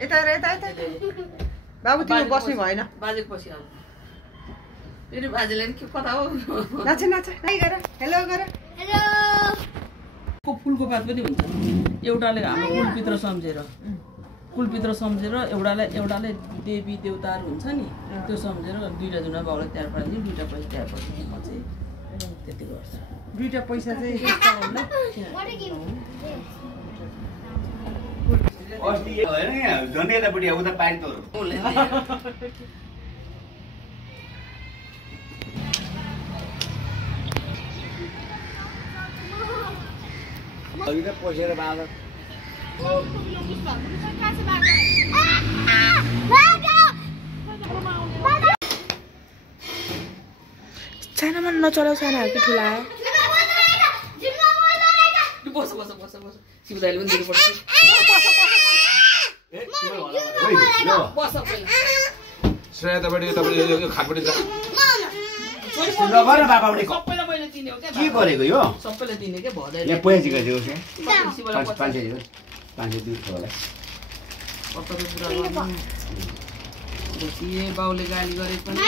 यता बाबु तिमी बस्नु भएन बाजेको पछि आऊ फेरि बाजेले के कता हो नाच हाई गर हेलो गर हेलो फुलको पात पनि हुन्छ एउटाले हाम्रो कुलपित्र सम्झेर एउटाले देवी देवताहरू हुन्छ नि त्यो सम्झेर दुईटा जुना बाउलाई तयार पार्ने दुईटा पैसा तयार पार्ने म चाहिँ त्यति गर्छ दुईटा पैसा चाहिँ अस्ति होइन झन्डै यतापट्टि उता पारि त अघि त पसेर बाँध सानामा नचलाउ सानाहरू कि ठुला बस शिवदाइले पनि दिनुपर्छ श्रेयातापट्टि खाटपट्टि सबैलाई मैले दिने हो क्या के गरेको यो सबैलाई दिने क्या भदै यहाँ पैसा दिएको शिवलाई 500 दिएको 500 दिएको होला कतको कुरा गर्नु बसिए बाउले गाली गरे पनि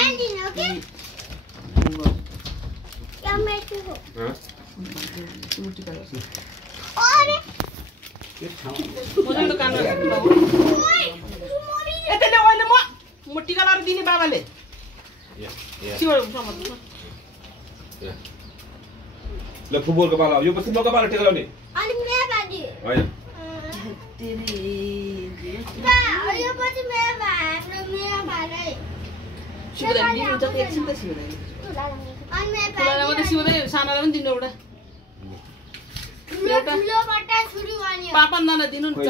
म टिका लाएर दिने बाबाले ल फुटबलको पाला यो पछि मको पाला टेका लाउने होइन सानालाई पनि दिनु एउटा पापन्दाना दिनु नि 5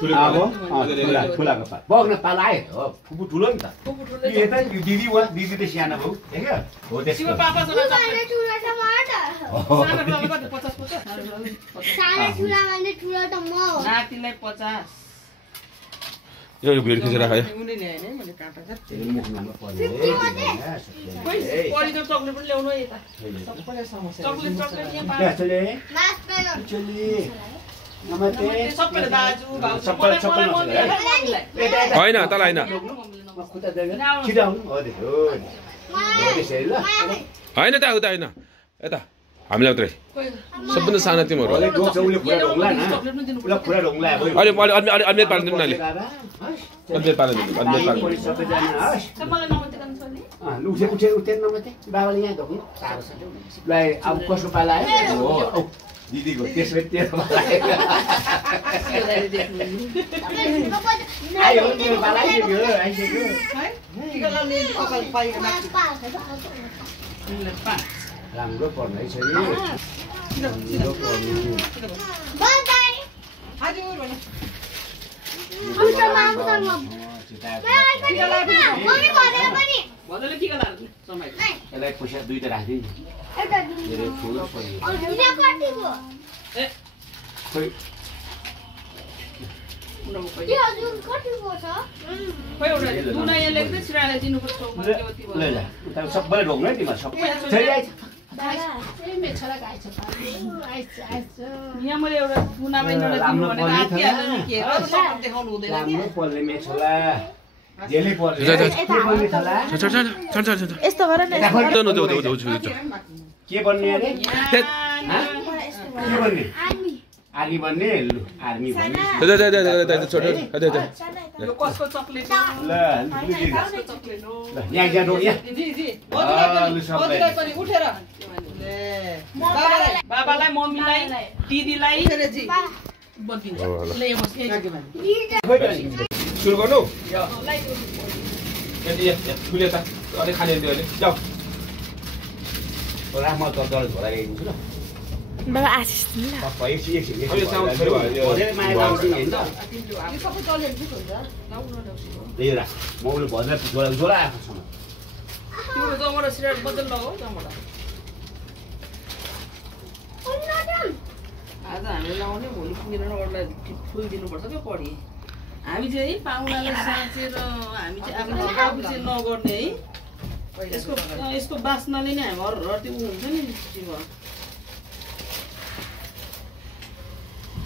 ठुलाको पाल बग्न पाल आयो त फुपू ठुलो नि त यता दिदी त सानो भाउ हो त्यसको नातिलाई 50 यो भिड खिचेर राख चक्लेट पनि ल्याउनु यता होइन तल होइन होइन त उता होइन यता हामीलाई उत्रै सबभन्दा सानो तिमीहरू अहिले अलिक पाल्नु न अहिले बाबाले यहाँ धोक्नु अब कसको पाला आयो दिदीको त्यसमा तेरो राम्रो पर्दैछ यसलाई पैसा दुईटा राखिदिनु सबैलाई ढोक्नु है तिमीहरू सबै यहाँ मैले एउटा टुनामा यस्तो गर न के बन्ने अरे आर्मी बन्ने आर्मी बाबालाई मम्मीलाई दिदीलाई सुरु गर्नु अलिक खाने जाऊ राम त दल झोलाइदिन्छु ल बाबा आशिष दिनु न मौले भजन झोला आएको छ त्यो जमरा सिराट बदल लगाऊ जमरा आज हामीले लाउने भोलि पुगेर अरूलाई फुल दिनुपर्छ क्या पढी हामी चाहिँ पाहुनालाई साँचेर हामी चाहिँ आफ्नो आफू चाहिँ नगर्ने है यसको बास्नाले नै हाम्रो त्यो हुन्छ नि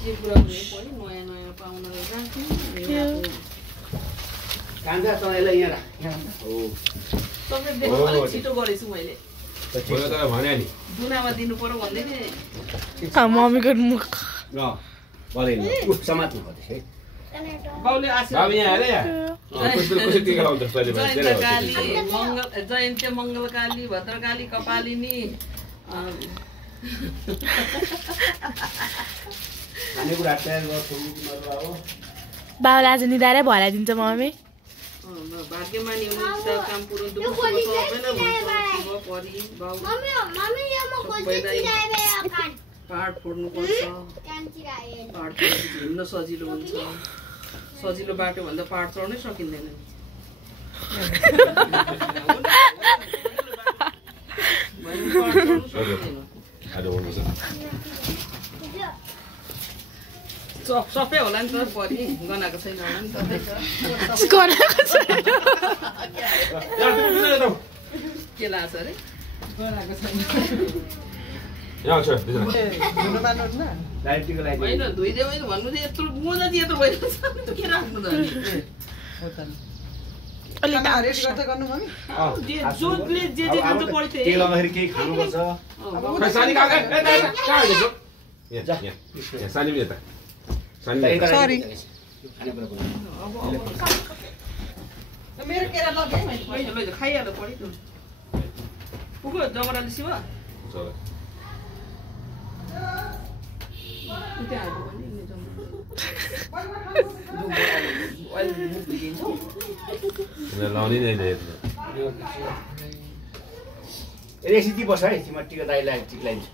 जे कुरा पनि नयाँ नयाँ पाउन राख्थ्यौँ कान्छा तँलाई यहाँ राख हो तपाईँ देख्नु अलिक छिटो गरेछु मैले मैले त भने नि दुनामा दिनु पर्यो भन्दै थिएँ मम्मीको मुख बोलेन समात्नु पर्छ है बाउले बाबु यहाँ आएर यहाँ कसरी टिका लाउँछ तैँले जयन्तकाली जयन्ती मङ्गलकाली भद्रकाली कपालिनी खानेकुरा तयार गर्छु हो बाबाले आज निधारै भराइदिन्छ मम्मी भाग्यमानी हुनुहुन्छ काम पुरो दुःख सबैलाई हुन्छ परि बाउ पहाड फोड्नुपर्छ पहाड हिँड्न सजिलो हुन्छ सजिलो बाटो भन्दा पहाड चढ्नै सकिँदैन सबै होला नि त परि गनाएको छैन होला नि त के लाग्छ अरे गनाएको छैन होइन धोइदियो होइन भन्नु चाहिँ यत्रो मोजा चाहिँ यत्रो भइरहेको छ के राख्नु त जोले जे खान्छ पढ्थ्यो के लगाएर केही खानुपर्छ सरी मेरो केरा लगे खाइहाल्यो पढि पुग्यो जमराले शिव लाउने नै रेसिपी बस है तिम्रो टिका दाइलाई टिक लाइन्छ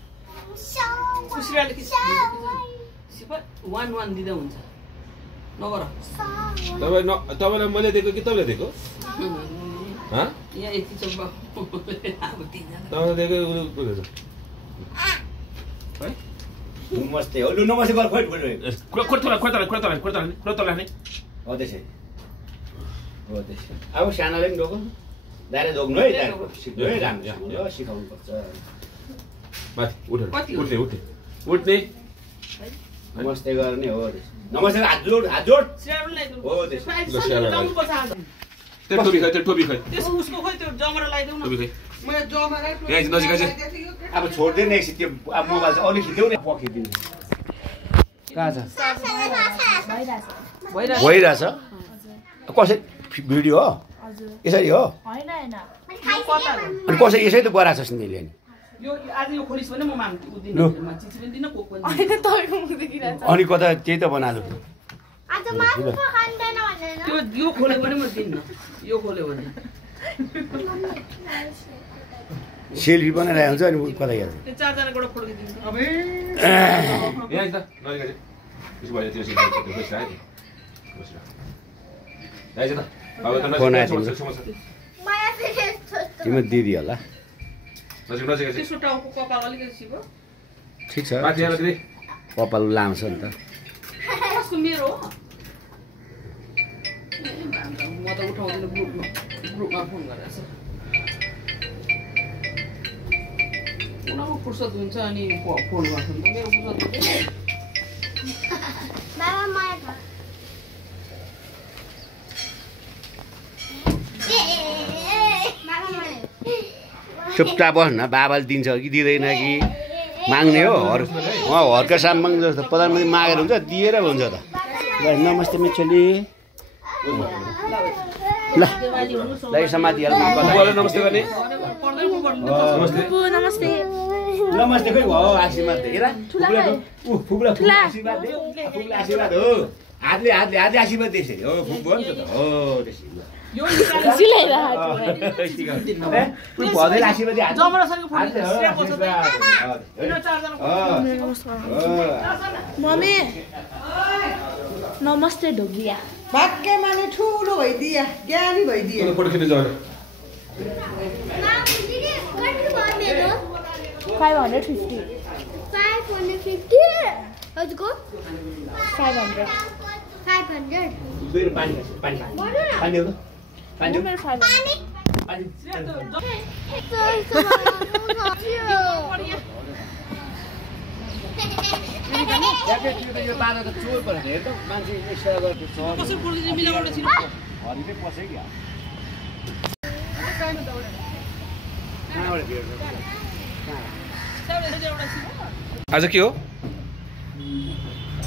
वान दिँदा हुन्छ नगर तपाईँलाई मैले दिएको कि तपाईँले दिएको यहाँ यति तपाईँले दिएको नमस्ते हो लु नमस्ते गर खोइ हो त्यसै अब सानोले पनि ढोको दाइले ढोक्नु है सिक्नु है राम्रो सिकाउनु पर्छ उठ्ने नमस्ते गर्ने हो नमस्ते हात जोड हो अब छोड्दैन एकछिन त्यो मोबाइल चाहिँ अलिक खिच्यौ न पखिदिनु कहाँ छ भइरहेछ कसरी भिडियो हो यसरी हो अनि कसरी यसरी त गराएको छस् नि नि यो आज यो खोलिस भने म माग्दिन चिज पनि दिन कोक पनि अनि कता त्यही त बनालु त्यो यो खोल्यो भने म दिन्न यो खोल्यो भने सेल्फी बनाइरहेको हुन्छ अनि कता हेर्छ त्यो चारजनाको एउटा फोटो दिन्छ फोन आयो तिम्रो दिदी होला त्यसो टाउको कपाल अलिकति शिव ठिक छ कपाल लामो छ नि त कसको मेरो हो म त उठाउँदिनँ ग्रुपमा फोन गरेर उनीहरूको फुर्सद हुन्छ अनि फोन गर्छ नि त मेरो फुर्सद हुँदैन चुपचाप बस् न बाबाले दिन्छ कि दिँदैन कि माग्ने हो हर्का साम्बाङ जस्तो प्रधानमन्त्री मागेर हुन्छ दिएर हुन्छ त नमस्ते मिछोली ल समातिहाल्नु नमस्ते गर्ने नमस्ते खै भयो आशीर्वाद आशीर्वाद हो हातले आशीर्वाद त्यसरी हो फुक भयो नि त हो त्यसरी मम्मी नमस्ते ढोगिया भाग्य माने ठुलो भइदिया ज्ञानी भइदिए फोटो खिच्नु जानु 550 Let's go. 500 पानी यो बाटो त चोर परेछ हेर त मान्छे सेवा गर्छ चोर कसरी पुर्दै चाहिँ मिलाउट छिरो हरिकै पस्यो क्या कहाँबाट भेट्छ आज के हो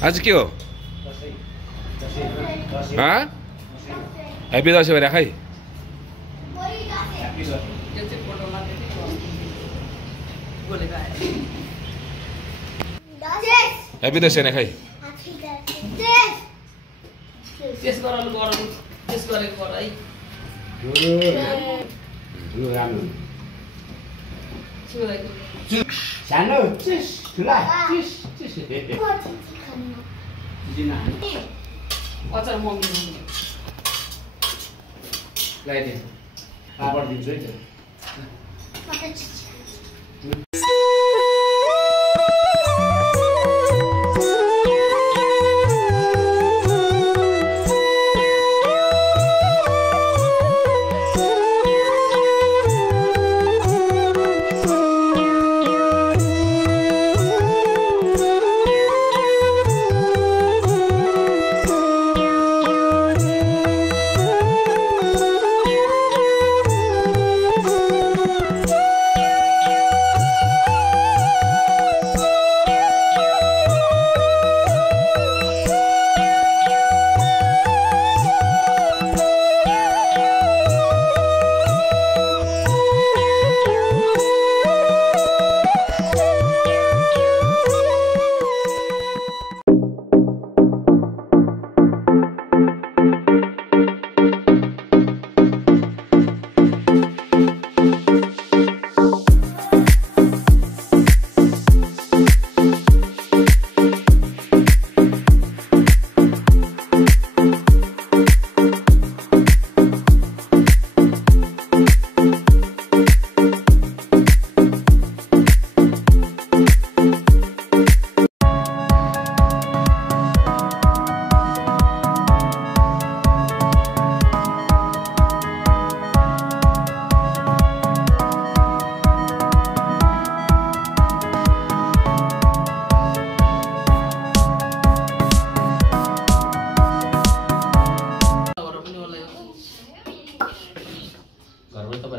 आज के हो ह्याप्पी दसैँ भएर खै ह्याप्पी दसैँ खै त्यस गरल गरल त्यस गरेको गर है सानो ठुला अचार मम्मी ल्याइदिए पापड दिन्छु है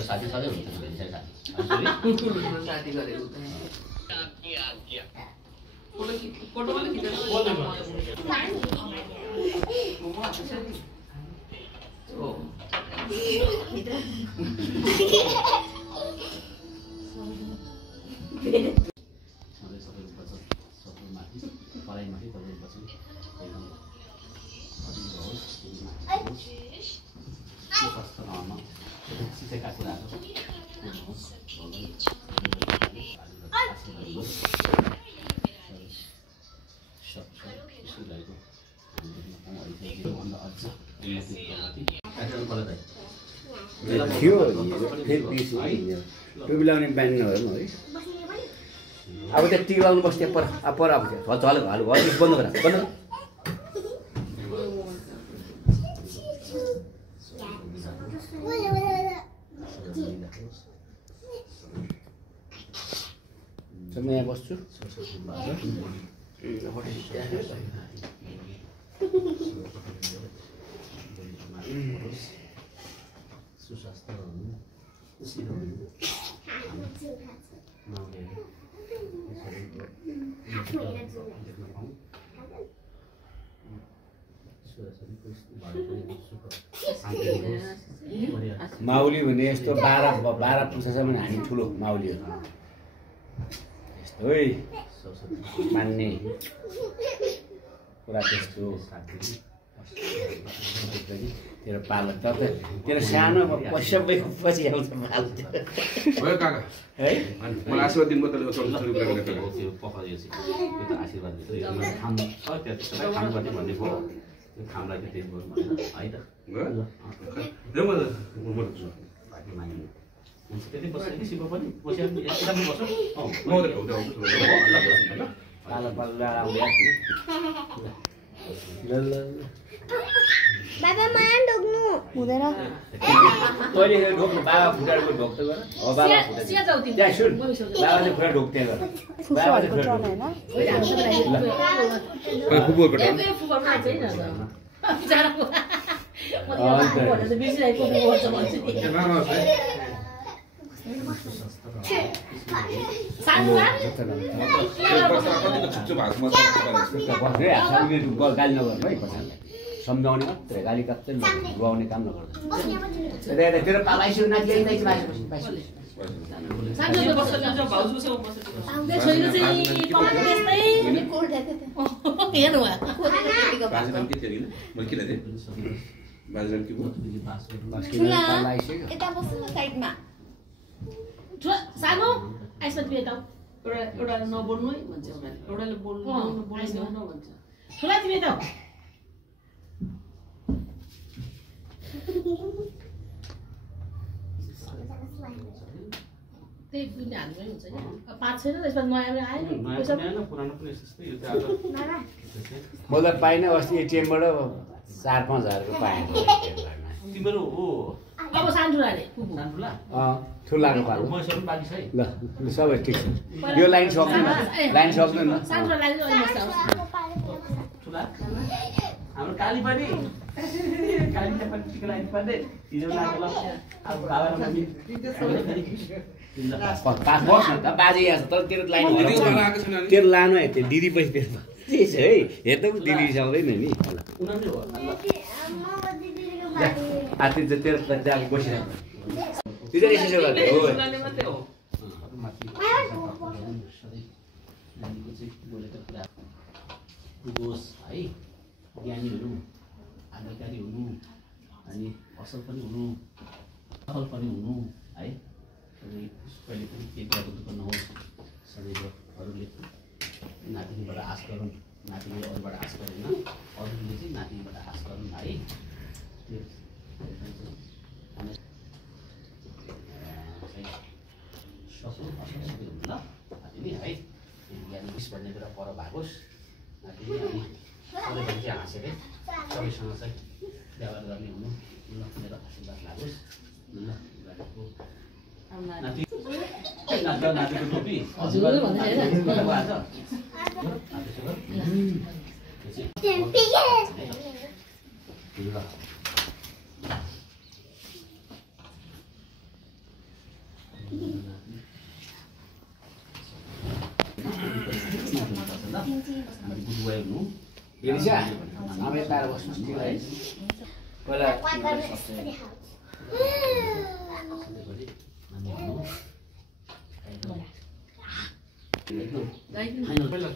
साथी सधैँ हुन्छ शादी गरेको थियो फेरि बिर्सियो टोपी लाउने बानी नभए है अब त्यो टिका लाउनु बस् त्यहाँ पर अब झल हालु बन्द गर बन्द म यहाँ बस्छु माउली भने यस्तो 12 पुछासम्म हामी ठुलो माउलीहरू यस्तो है मान्ने कुरा त्यस्तो तेरो पाल तेरो सानो सबै पछि आउँछ पाल है मलाई आशीर्वाद दिनु पर्छ आशीर्वाद खानुपर्ने भन्ने भयो खामलाई चाहिँ त्यही गर्नु है त त्यति बस्छ कि शिव पनि बस्यो पाल आउँदै ल बाबा माया ढोक्नु हुँदैन तैँले ढोक्नु बाबा खुट्टाको ढोक्छ गर हो बाबा त्यहाँ सुन बाबाले खुट्टा ढोक्थे गर फुफुहरूको चलन होइन फुपूको टर्न गाली नगर्नु है पछाडि सम्झाउने मात्रै गाली काप्दै रुवाउने काम नगर्नु यता तेरो पाला आइसक्यो नाति सानो आइसमा तिमी यता एउटा नबोल्नु है भन्छ एउटाले बोल्नु भन्छ ठुला तिमी यता त्यही पुग्ने हाल्नुमै हुन्छ नि 5-6 त्यसमा नयाँ आयो नि पैसा पुरानो पनि यस्तै यो मलाई पाइनँ अस्ति एटिएमबाट 4-5 हजारको पाएँ तिम्रो हो अब सान्ठुलाले सान्ठुला ठुलाको पालो पैसा पनि बाँकी छ है ल सबै ठिक छ यो लाइन सक्दैन सान्ठुला लागि ठुला हाम्रो काली पनि टिका लागि पर्दै हिजो लाग्यो ल अब बाबा मम्मी पास बस्न त बाजे यहाँ छ तर तेरो लाइन तेरो लानु है त्यो दिदी पछि त्यसमा त्यही छ है हेर्दा पनि दिदी रिसाउँदैन नि उनीहरूले हो आती चाहिँ तेरो जाली बसिरहेको त्यो चाहिँ यसो गर्दै हो होस् है ज्ञानीहरू आज्ञाकारी हुनु अनि असल पनि हुनु सफल पनि हुनु है कहिले पनि के कुरा दुःख नहोस् सदैव अरूले नातिनीबाट आश गरौँ नातिनीले अरूबाट आश गरेन अरूले चाहिँ नातिनीबाट आश गरौँ है त्यो सक्नु असल सबै हुनु ल नातिनी है ज्ञानी भन्ने कुरा पर भागोस् नातिनी अनि सबैजना चाहिँ हाँसेर सबैसँग चाहिँ व्यवहार गर्ने हुनु ल मेरो आशीर्वाद लागोस् ल नातिको टोपी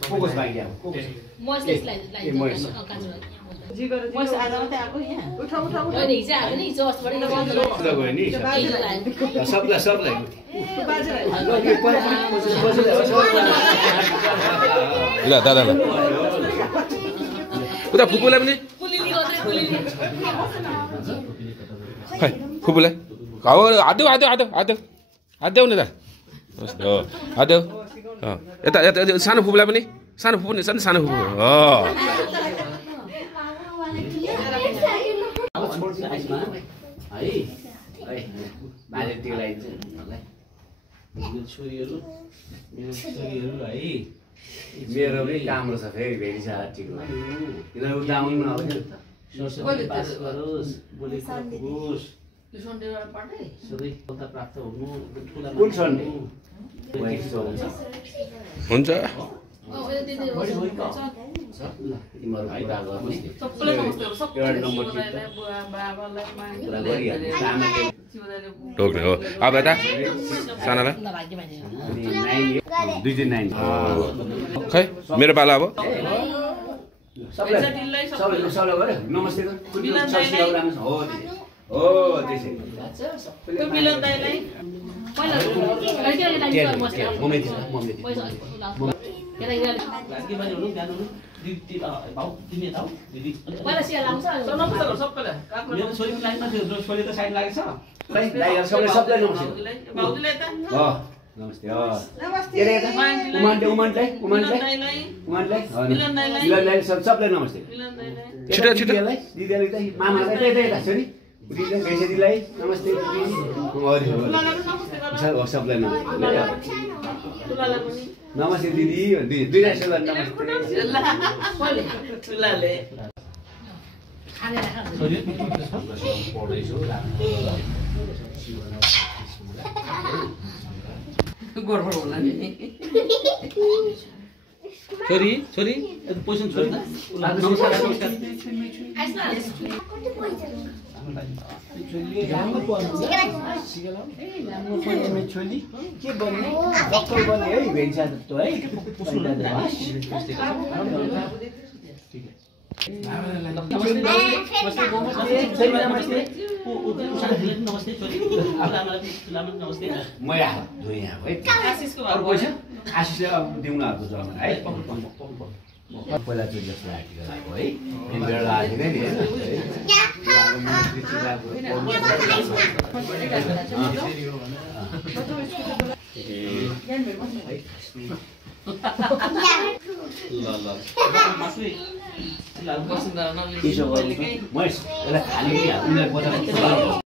फोकस भाइ ल दादा ल उता फुपूलाई पनि खै फुपूलाई हात नि त हो हात यता यता सानो फुपूलाई पनि सानो फुपू नि सानो फुपू हो छोरीहरू है मेरो पनि काम रहेछ फेरि भेरी छ ठिकमा किनभने उता आउनु नआउँछ सरस्वती पास गरोस् बोलेको होस् सधैँ सफलता प्राप्त हुनु कुन सन्डे हुन्छ तिमीहरू कुरा गर्नुहोस् एउटा नम्बर ढोक्ने हो अब यता सानालाई 2-9 खै मेरो पाला अब सबैलाई गऱ्यो नमस्ते हो त्यसै नमस्ते नमस्ते उमानलाई सबलाई नमस्ते छिटो छिटो दिदीलाई चाहिँ मामालाई यता छोरी दिदीलाई नमस्ते सबलाई नमस्ते दिदी दुईजना गडबड होला नि छोरी छोरी पोजिसन छोरी नमस्कार नमस्कार छोरी के बन्ने डक्टर बन्ने है भेन्सा जस्तो है नमस्ते छोरी म यहाँ धोएँ यहाँ है अरू पैसा आशिष दिउँ न अर्को जग्गामा है पहिलाचोटि जस्तो आर्टिकल आएको है बेला लागेको नि म यसलाई खाली